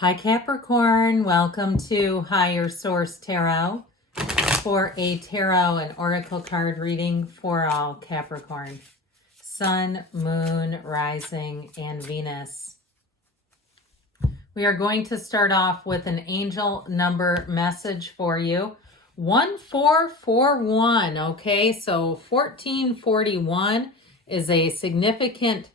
Hi Capricorn, welcome to Higher Source Tarot for a tarot and oracle card reading for all Capricorn. Sun, Moon, Rising, and Venus. We are going to start off with an angel number message for you. 1441, okay? So 1441 is a significant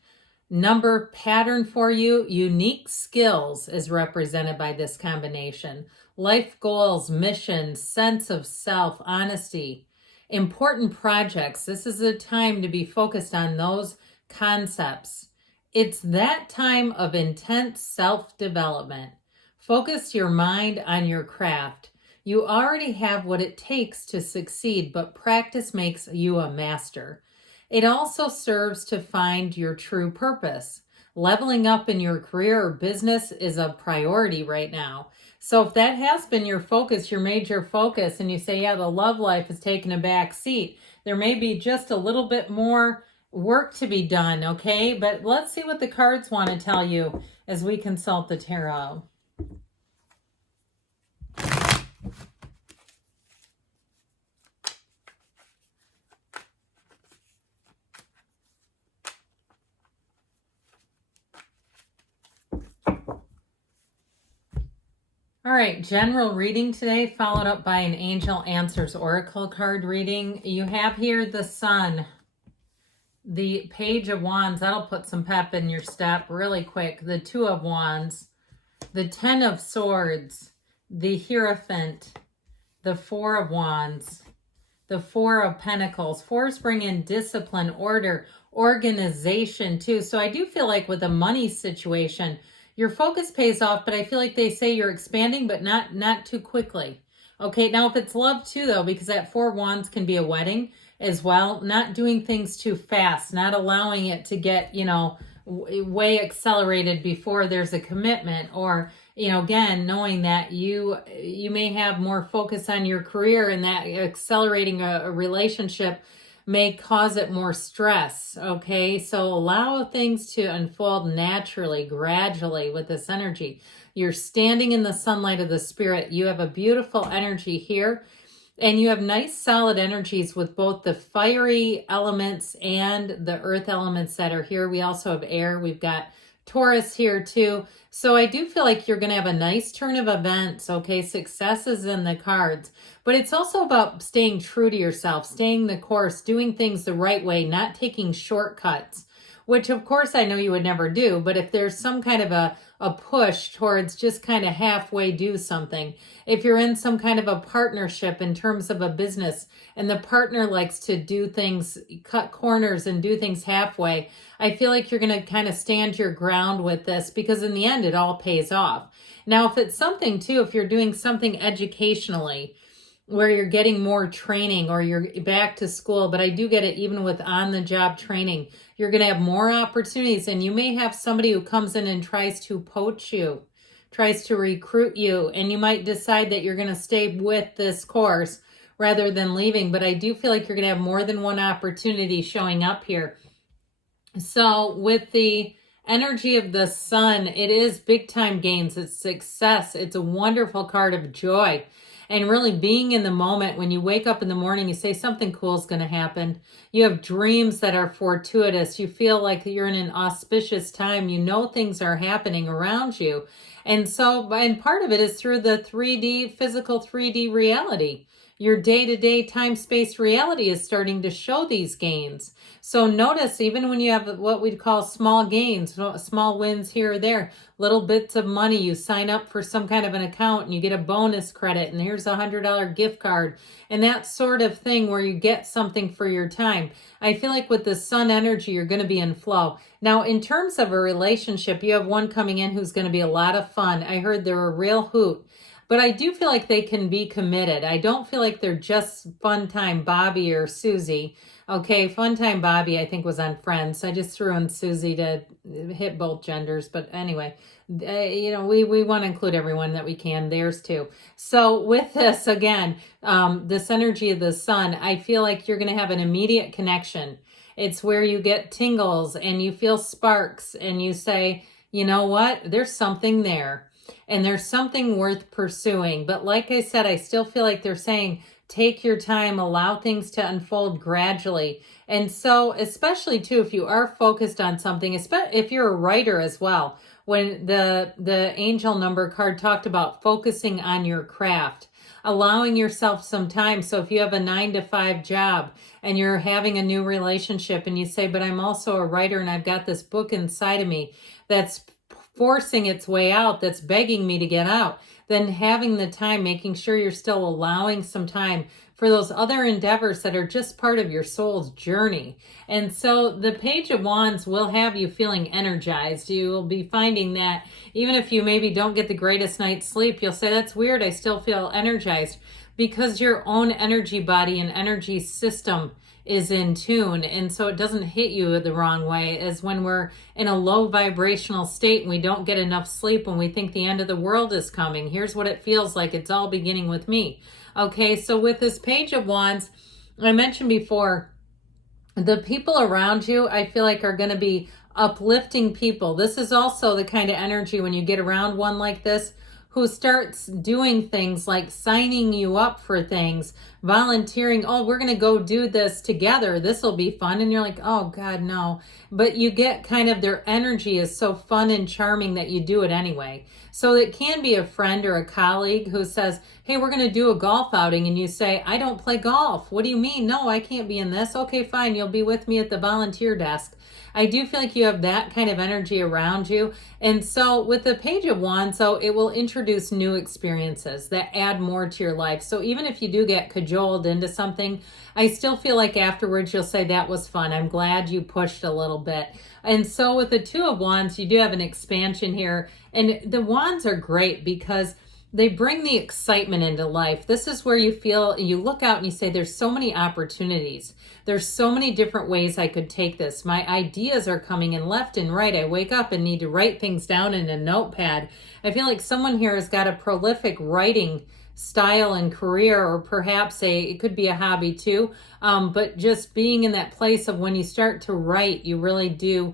number pattern for you. Unique skills is represented by this combination. Life goals, mission, sense of self, honesty, important projects. This is a time to be focused on those concepts. It's that time of intense self-development. Focus your mind on your craft. You already have what it takes to succeed, but practice makes you a master. It also serves to find your true purpose. Leveling up in your career or business is a priority right now. So if that has been your focus, your major focus, and you say, yeah, the love life is taking a back seat, there may be just a little bit more work to be done, okay? But let's see what the cards want to tell you as we consult the tarot. All right, general reading today, followed up by an Angel Answers Oracle card reading. You have here the Sun, the Page of Wands. That'll put some pep in your step really quick. The Two of Wands, the Ten of Swords, the Hierophant, the Four of Wands, the Four of Pentacles. Fours bring in discipline, order, organization too. So I do feel like with a money situation, your focus pays off, but I feel like they say you're expanding, but not too quickly. Okay, now if it's love too, though, because that Four of Wands can be a wedding as well, not doing things too fast, not allowing it to get, way accelerated before there's a commitment, or, again, knowing that you may have more focus on your career, and that accelerating a relationship may cause it more stress, okay? So allow things to unfold naturally, gradually with this energy. You're standing in the sunlight of the spirit. You have a beautiful energy here, and you have nice solid energies with both the fiery elements and the earth elements that are here. We also have air. We've got Taurus here too. So I do feel like you're going to have a nice turn of events, okay? Success is in the cards. But it's also about staying true to yourself, staying the course, doing things the right way, not taking shortcuts, which of course I know you would never do. But if there's some kind of a push towards just kind of halfway do something, if you're in some kind of a partnership in terms of a business and the partner likes to do things, cut corners and do things halfway, I feel like you're going to kind of stand your ground with this, because in the end, it all pays off. Now, if it's something too, if you're doing something educationally, where you're getting more training, or you're back to school, but I do get it even with on-the-job training, you're going to have more opportunities, and you may have somebody who comes in and tries to poach you, tries to recruit you, and you might decide that you're going to stay with this course rather than leaving. But I do feel like you're going to have more than one opportunity showing up here. So with the energy of the Sun, it is big time gains. It's success. It's a wonderful card of joy. And really being in the moment. When you wake up in the morning, you say something cool is going to happen. You have dreams that are fortuitous. You feel like you're in an auspicious time. You know things are happening around you. And so, and part of it is through the 3D, physical 3D reality. Your day-to-day time-space reality is starting to show these gains. So notice, even when you have what we'd call small gains, small wins here or there, little bits of money, you sign up for some kind of an account and you get a bonus credit, and here's $100 gift card, and that sort of thing where you get something for your time. I feel like with the Sun energy, you're going to be in flow. Now, in terms of a relationship, you have one coming in who's going to be a lot of fun. I heard they're a real hoot. But I do feel like they can be committed. I don't feel like they're just fun time Bobby or Susie. Okay, fun time Bobby, I think, was on Friends. I just threw in Susie to hit both genders. But anyway, we want to include everyone that we can. Theirs too. So with this, again, this energy of the Sun, I feel like you're going to have an immediate connection. It's where you get tingles and you feel sparks and you say, you know what, there's something there. and there's something worth pursuing. But like I said, I still feel like they're saying, take your time, allow things to unfold gradually. And so, especially too, if you are focused on something, if you're a writer as well, when the angel number card talked about focusing on your craft, allowing yourself some time. So if you have a 9-to-5 job and you're having a new relationship and you say, but I'm also a writer and I've got this book inside of me that's forcing its way out, that's begging me to get out, then having the time, making sure you're still allowing some time for those other endeavors that are just part of your soul's journey. And so the Page of Wands will have you feeling energized. You will be finding that even if you maybe don't get the greatest night's sleep, you'll say, that's weird, I still feel energized, because your own energy body and energy system is in tune. And so it doesn't hit you the wrong way as when we're in a low vibrational state and we don't get enough sleep when we think the end of the world is coming. Here's what it feels like. It's all beginning with me. Okay, so with this Page of Wands, I mentioned before, the people around you, I feel like, are going to be uplifting people. This is also the kind of energy when you get around one like this, who starts doing things like signing you up for things, volunteering, oh, we're going to go do this together. This will be fun. And you're like, oh God, no. But you get kind of, their energy is so fun and charming that you do it anyway. So it can be a friend or a colleague who says, hey, we're going to do a golf outing. And you say, I don't play golf. What do you mean? No, I can't be in this. Okay, fine. You'll be with me at the volunteer desk. I do feel like you have that kind of energy around you. And so with the Page of Wands, so it will introduce new experiences that add more to your life. So even if you do get cajoled into something, I still feel like afterwards you'll say, that was fun. I'm glad you pushed a little bit. And so with the Two of Wands, you do have an expansion here. And the wands are great because they bring the excitement into life. This is where you feel, you look out and you say, there's so many opportunities. There's so many different ways I could take this. My ideas are coming in left and right. I wake up and need to write things down in a notepad. I feel like someone here has got a prolific writing style and career, or perhaps it could be a hobby too. But just being in that place of when you start to write, you really do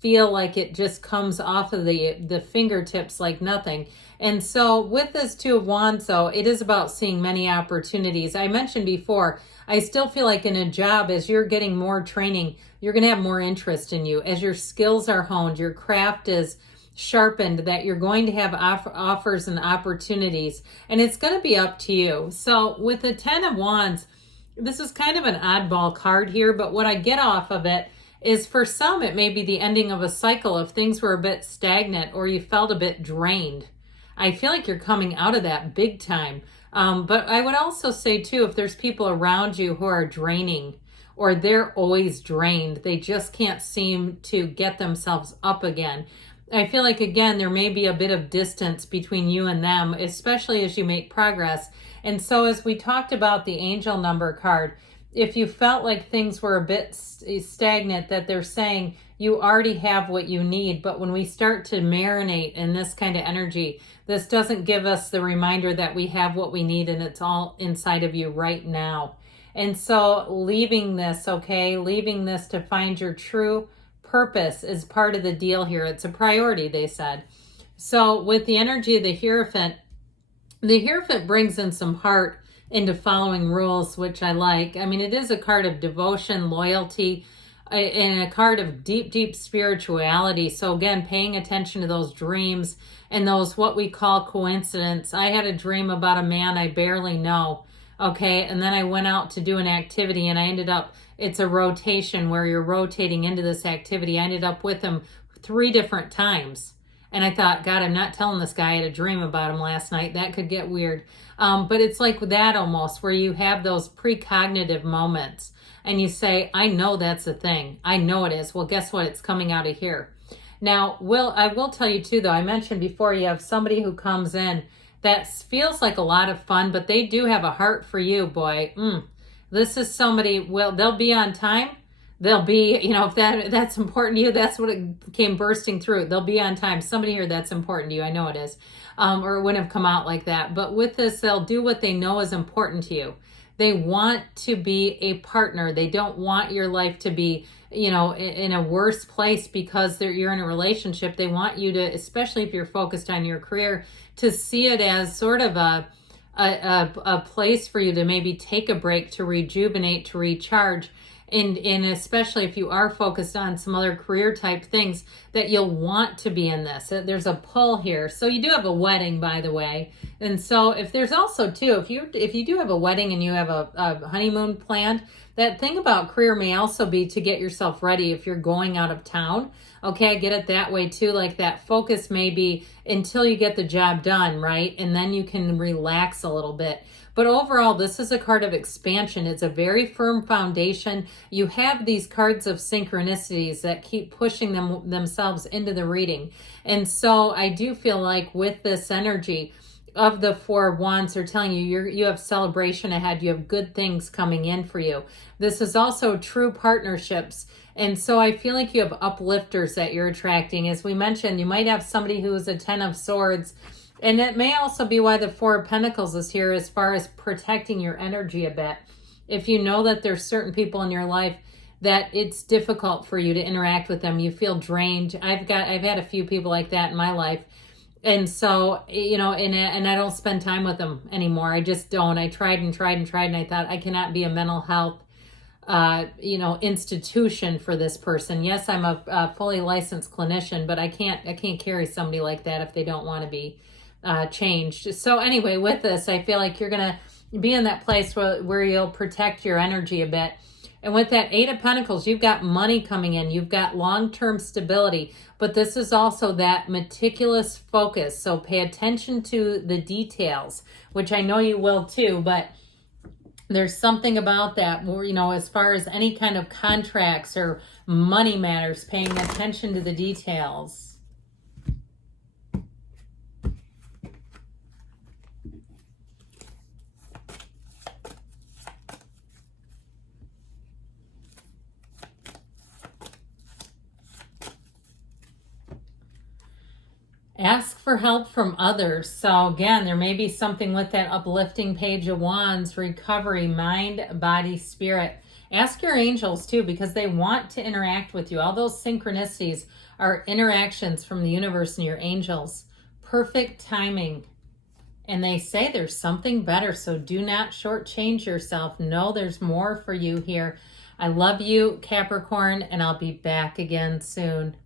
feel like it just comes off of the fingertips like nothing. And so with this Two of Wands, though, it is about seeing many opportunities. I mentioned before, I still feel like in a job, as you're getting more training, you're going to have more interest in you. As your skills are honed, your craft is sharpened, that you're going to have offers and opportunities. And it's going to be up to you. So with the Ten of Wands, this is kind of an oddball card here, but what I get off of it is, for some, it may be the ending of a cycle if things were a bit stagnant or you felt a bit drained. I feel like you're coming out of that big time. But I would also say too, if there's people around you who are draining, or they're always drained, they just can't seem to get themselves up again. I feel like, again, there may be a bit of distance between you and them, especially as you make progress. And so as we talked about the angel number card, if you felt like things were a bit stagnant, that they're saying you already have what you need. But when we start to marinate in this kind of energy, this doesn't give us the reminder that we have what we need and it's all inside of you right now. And so leaving this, okay, leaving this to find your true purpose is part of the deal here. It's a priority, they said. So with the energy of the Hierophant brings in some heart into following rules, which I like. I mean, it is a card of devotion, loyalty, and a card of deep, deep spirituality. So again, paying attention to those dreams and those what we call coincidence. I had a dream about a man I barely know, okay? And then I went out to do an activity and I ended up, it's a rotation where you're rotating into this activity. I ended up with him 3 different times. And I thought, God, I'm not telling this guy I had a dream about him last night. That could get weird. But it's like that almost, where you have those precognitive moments and you say, I know that's a thing. I know it is. Well, guess what? It's coming out of here. Now, I will tell you too, though, I mentioned before, you have somebody who comes in that feels like a lot of fun, but they do have a heart for you, boy. This is somebody, well, they'll be on time. They'll be, if that's important to you, that's what it came bursting through. They'll be on time. Somebody here that's important to you. I know it is. Or it wouldn't have come out like that. But with this, they'll do what they know is important to you. They want to be a partner. They don't want your life to be, you know, in a worse place because you're in a relationship. They want you to, especially if you're focused on your career, to see it as sort of a place for you to maybe take a break, to rejuvenate, to recharge. And especially if you are focused on some other career type things, that you'll want to be in this. There's a pull here. So you do have a wedding, by the way. And so if there's also too, if you do have a wedding and you have a honeymoon planned, that thing about career may also be to get yourself ready if you're going out of town. Okay, I get it that way too. Like that focus may be until you get the job done, right? And then you can relax a little bit. But overall, this is a card of expansion. It's a very firm foundation. You have these cards of synchronicities that keep pushing themselves into the reading. And so I do feel like with this energy of the Four of Wands, they're telling you you have celebration ahead. You have good things coming in for you. This is also true partnerships. And so I feel like you have uplifters that you're attracting. As we mentioned, you might have somebody who is a Ten of Swords. And it may also be why the Four of Pentacles is here as far as protecting your energy a bit. If you know that there's certain people in your life that it's difficult for you to interact with them, you feel drained. I've had a few people like that in my life. And so, you know, and I don't spend time with them anymore. I just don't. I tried and tried and tried, and I thought I cannot be a mental health you know, institution for this person. Yes, I'm a fully licensed clinician, but I can't carry somebody like that if they don't want to be changed. So anyway, with this, I feel like you're going to be in that place where you'll protect your energy a bit. And with that Eight of Pentacles, you've got money coming in. You've got long-term stability. But this is also that meticulous focus. So pay attention to the details, which I know you will too. But there's something about that where, you know, as far as any kind of contracts or money matters, paying attention to the details. Ask for help from others. So again, there may be something with that uplifting Page of Wands, recovery, mind, body, spirit. Ask your angels too, because they want to interact with you. All those synchronicities are interactions from the universe and your angels. Perfect timing. And they say there's something better, so do not shortchange yourself. No, there's more for you here. I love you, Capricorn, and I'll be back again soon.